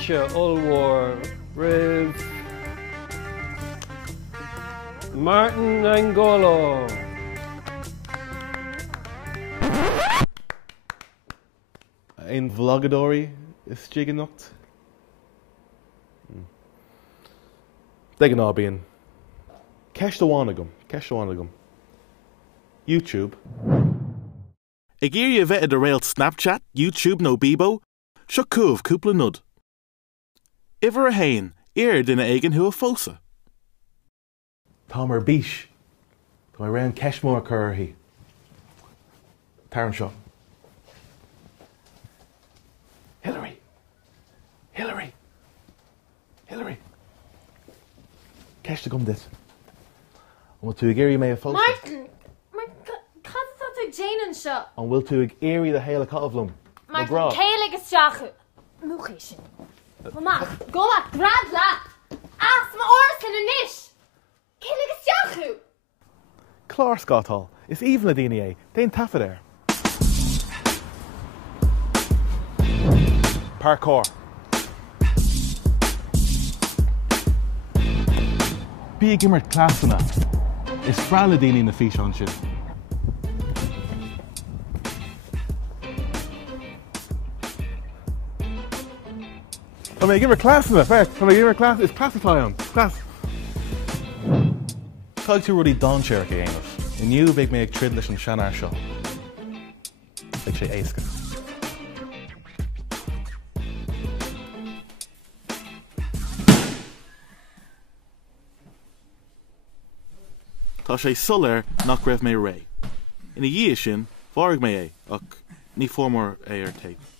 anseo ulmhór ribh Martin Angolo. Ein vlogadóri is jiganocht. Degan ábíon. Ceist amháin YouTube. Ag éirí a bheith a réalt Snapchat, YouTube nó Bebo, seo cúmh cúpla nud. Iver a hain, duine aigean hu a fósa. Tá mar bís. Tá mar raon ceismór curthaí. Taran seo. Hillary. Ceist a gom dit. An bhfuil tú ag éirí mé a fósa. Martin! Cad tú Jane an seo? An bhfuil tú ag éirí the héile cabhlum. Martin, Ceol agus teachu. Múcha sin. Mama, go a grab that! As ma oras in a nish! Ceol agus teachu! Clár scátál. Is even a daine é. Déon tafad air. Parkour. Bí gimmert clásanna. Is freailla daoine na fís an sin. Tá mé gimmert clásanna, first. Tá mé gimmert clás. Is clásatá an. Clás. Cáil tú rudí dáinséir a dhéanamh. Iniu bheidh mé ag trid leis an seanar seo. Bheidh sé éasca. Tá sé sulir nach raibh mé ré. Ina dhíos sin, bharg mé é, ach ní formór é ar tape.